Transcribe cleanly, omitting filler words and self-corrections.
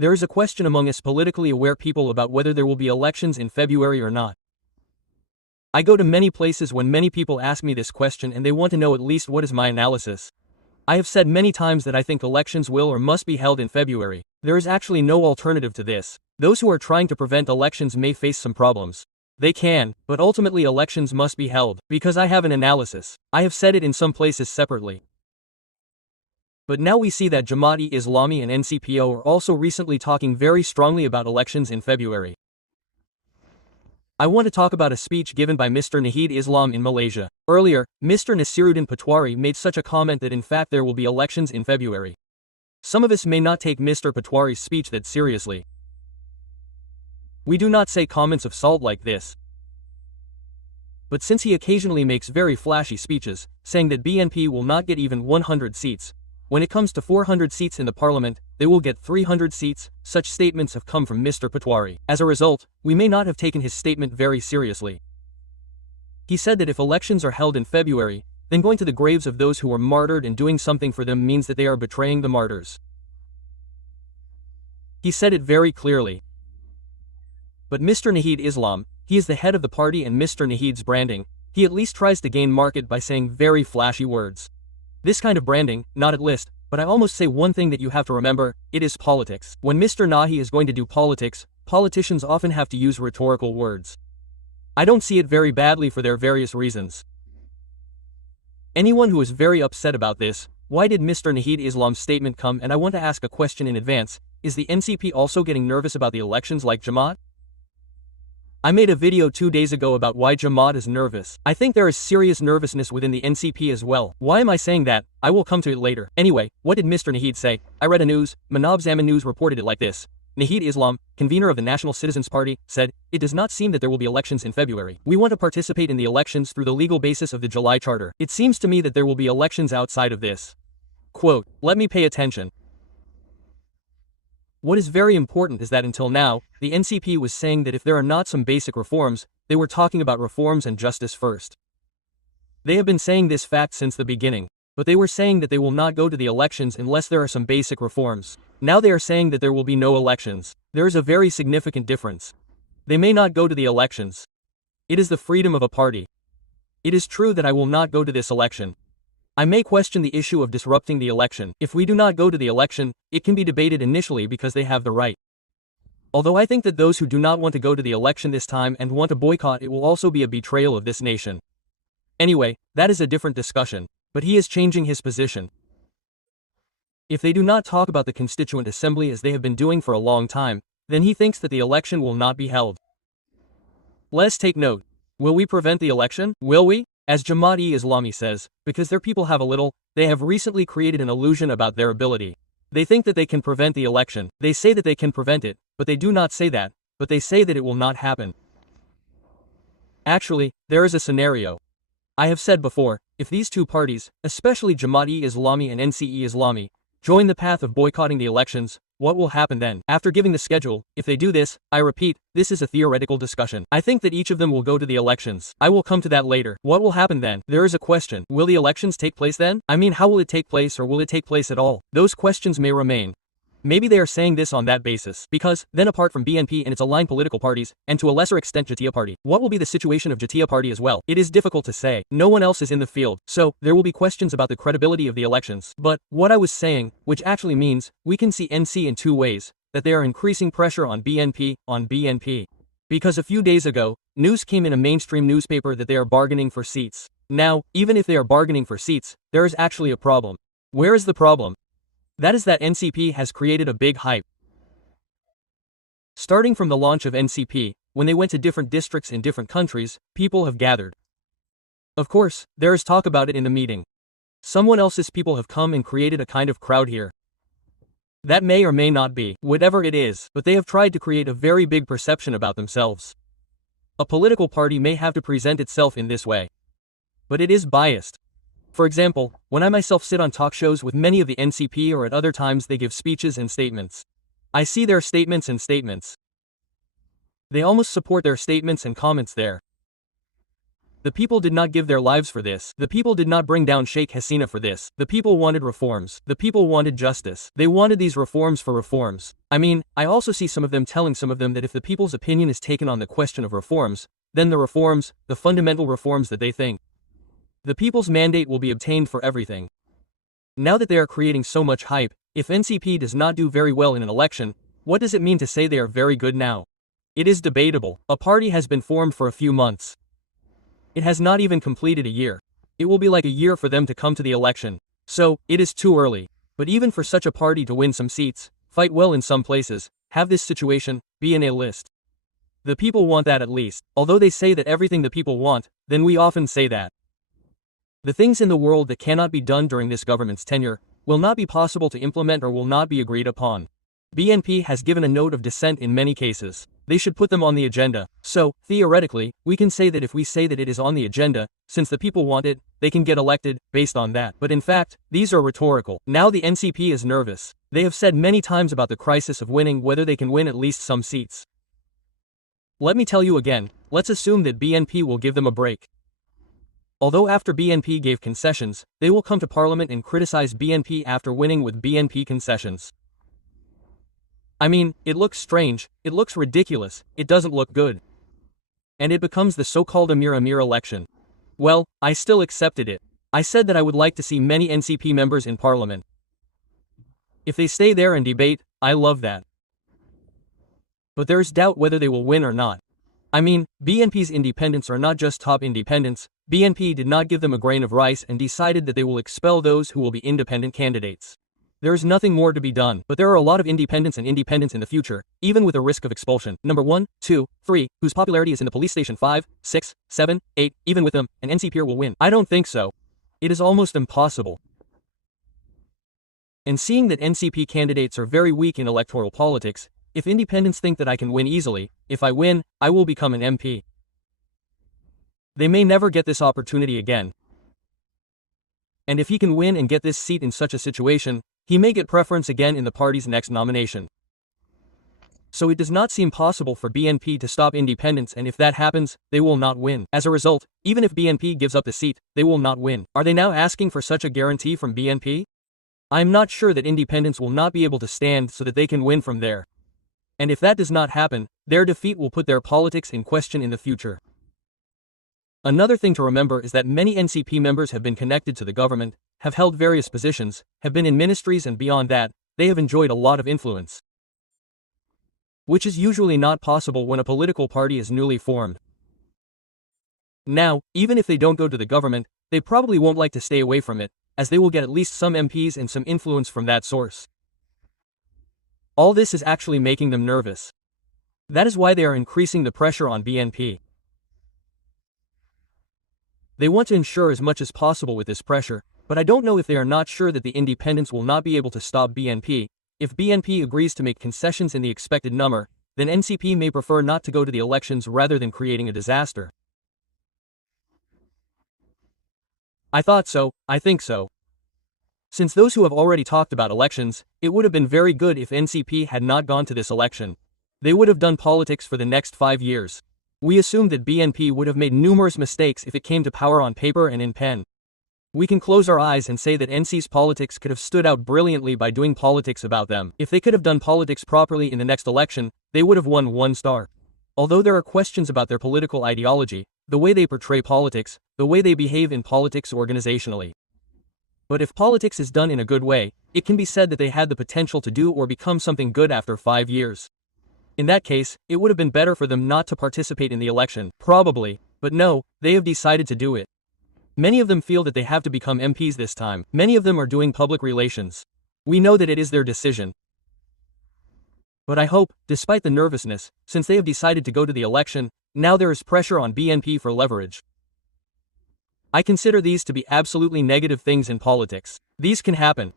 There is a question among us politically aware people about whether there will be elections in February or not. I go to many places when many people ask me this question and they want to know at least what is my analysis. I have said many times that I think elections will or must be held in February. There is actually no alternative to this. Those who are trying to prevent elections may face some problems. They can, but ultimately elections must be held, because I have an analysis. I have said it in some places separately. But now we see that Jamaat-e-Islami and NCPO are also recently talking very strongly about elections in February. I want to talk about a speech given by Mr. Nahid Islam in Malaysia. Earlier, Mr. Nasiruddin Patwari made such a comment that in fact there will be elections in February. Some of us may not take Mr. Patwari's speech that seriously. We do not say comments of salt like this. But since he occasionally makes very flashy speeches, saying that BNP will not get even 100 seats, when it comes to 400 seats in the parliament, they will get 300 seats, such statements have come from Mr. Patwari. As a result, we may not have taken his statement very seriously. He said that if elections are held in February, then going to the graves of those who were martyred and doing something for them means that they are betraying the martyrs. He said it very clearly. But Mr. Nahid Islam, he is the head of the party and Mr. Nahid's branding, he at least tries to gain market by saying very flashy words. This kind of branding, not at least, but I almost say one thing that you have to remember, it is politics. When Mr. Nahi is going to do politics, politicians often have to use rhetorical words. I don't see it very badly for their various reasons. Anyone who is very upset about this, why did Mr. Nahid Islam's statement come? And I want to ask a question in advance, is the NCP also getting nervous about the elections like Jamaat? I made a video 2 days ago about why Jamaat is nervous. I think there is serious nervousness within the NCP as well. Why am I saying that? I will come to it later. Anyway, what did Mr. Nahid say? I read a news, Manab Zaman News reported it like this. Nahid Islam, convener of the National Citizens Party, said, "It does not seem that there will be elections in February. We want to participate in the elections through the legal basis of the July Charter. It seems to me that there will be elections outside of this." Quote, let me pay attention. What is very important is that until now, the NCP was saying that if there are not some basic reforms, they were talking about reforms and justice first. They have been saying this fact since the beginning, but they were saying that they will not go to the elections unless there are some basic reforms. Now they are saying that there will be no elections. There is a very significant difference. They may not go to the elections. It is the freedom of a party. It is true that I will not go to this election. I may question the issue of disrupting the election. If we do not go to the election, it can be debated initially because they have the right. Although I think that those who do not want to go to the election this time and want to boycott it will also be a betrayal of this nation. Anyway, that is a different discussion, but he is changing his position. If they do not talk about the Constituent Assembly as they have been doing for a long time, then he thinks that the election will not be held. Let us take note. Will we prevent the election? Will we? As Jamaat-e-Islami says, because their people have a little, they have recently created an illusion about their ability. They think that they can prevent the election. They say that they can prevent it, but they do not say that, but they say that it will not happen. Actually, there is a scenario. I have said before, if these two parties, especially Jamaat-e-Islami and NCE-Islami, join the path of boycotting the elections, what will happen then? After giving the schedule, if they do this, I repeat, this is a theoretical discussion. I think that each of them will go to the elections. I will come to that later. What will happen then? There is a question. Will the elections take place then? I mean, how will it take place, or will it take place at all? Those questions may remain. Maybe they are saying this on that basis, because, then apart from BNP and its aligned political parties, and to a lesser extent Jatiya Party, what will be the situation of Jatiya Party as well? It is difficult to say. No one else is in the field, so, there will be questions about the credibility of the elections. But, what I was saying, which actually means, we can see NC in two ways, that they are increasing pressure on BNP. Because a few days ago, news came in a mainstream newspaper that they are bargaining for seats. Now, even if they are bargaining for seats, there is actually a problem. Where is the problem? That is that NCP has created a big hype. Starting from the launch of NCP, when they went to different districts in different countries, people have gathered. Of course, there is talk about it in the meeting. Someone else's people have come and created a kind of crowd here. That may or may not be, whatever it is, but they have tried to create a very big perception about themselves. A political party may have to present itself in this way. But it is biased. For example, when I myself sit on talk shows with many of the NCP or at other times they give speeches and statements. I see their statements and statements. They almost support their statements and comments there. The people did not give their lives for this. The people did not bring down Sheikh Hasina for this. The people wanted reforms. The people wanted justice. They wanted these reforms for reforms. I mean, I also see some of them telling some of them that if the people's opinion is taken on the question of reforms, then the reforms, the fundamental reforms that they think, the people's mandate will be obtained for everything. Now that they are creating so much hype, if NCP does not do very well in an election, what does it mean to say they are very good now? It is debatable. A party has been formed for a few months. It has not even completed a year. It will be like a year for them to come to the election. So, it is too early. But even for such a party to win some seats, fight well in some places, have this situation, be in a list. The people want that at least. Although they say that everything the people want, then we often say that the things in the world that cannot be done during this government's tenure will not be possible to implement or will not be agreed upon. BNP has given a note of dissent in many cases. They should put them on the agenda. So, theoretically, we can say that if we say that it is on the agenda, since the people want it, they can get elected, based on that. But in fact, these are rhetorical. Now the NCP is nervous. They have said many times about the crisis of winning whether they can win at least some seats. Let me tell you again, let's assume that BNP will give them a break. Although after BNP gave concessions, they will come to parliament and criticize BNP after winning with BNP concessions. I mean, it looks strange, it looks ridiculous, it doesn't look good. And it becomes the so-called Amir election. Well, I still accepted it. I said that I would like to see many NCP members in parliament. If they stay there and debate, I love that. But there is doubt whether they will win or not. I mean, BNP's independents are not just top independents. BNP did not give them a grain of rice and decided that they will expel those who will be independent candidates. There is nothing more to be done, but there are a lot of independents and independents in the future, even with a risk of expulsion. Number 1, 2, 3, whose popularity is in the police station 5, 6, 7, 8, even with them, an NCP will win. I don't think so. It is almost impossible. And seeing that NCP candidates are very weak in electoral politics, if independents think that I can win easily, if I win, I will become an MP. They may never get this opportunity again. And if he can win and get this seat in such a situation, he may get preference again in the party's next nomination. So it does not seem possible for BNP to stop independents, and if that happens, they will not win. As a result, even if BNP gives up the seat, they will not win. Are they now asking for such a guarantee from BNP? I am not sure that independents will not be able to stand so that they can win from there. And if that does not happen, their defeat will put their politics in question in the future. Another thing to remember is that many NCP members have been connected to the government, have held various positions, have been in ministries, and beyond that, they have enjoyed a lot of influence, which is usually not possible when a political party is newly formed. Now, even if they don't go to the government, they probably won't like to stay away from it, as they will get at least some MPs and some influence from that source. All this is actually making them nervous. That is why they are increasing the pressure on BNP. They want to ensure as much as possible with this pressure, but I don't know if they are not sure that the independents will not be able to stop BNP. If BNP agrees to make concessions in the expected number, then NCP may prefer not to go to the elections rather than creating a disaster. I thought so, I think so. Since those who have already talked about elections, it would have been very good if NCP had not gone to this election. They would have done politics for the next 5 years. We assumed that BNP would have made numerous mistakes if it came to power on paper and in pen. We can close our eyes and say that NC's politics could have stood out brilliantly by doing politics about them. If they could have done politics properly in the next election, they would have won 1 star. Although there are questions about their political ideology, the way they portray politics, the way they behave in politics organizationally. But if politics is done in a good way, it can be said that they had the potential to do or become something good after 5 years. In that case, it would have been better for them not to participate in the election, probably, but no, they have decided to do it. Many of them feel that they have to become MPs this time. Many of them are doing public relations. We know that it is their decision. But I hope, despite the nervousness, since they have decided to go to the election, now there is pressure on BNP for leverage. I consider these to be absolutely negative things in politics. These can happen.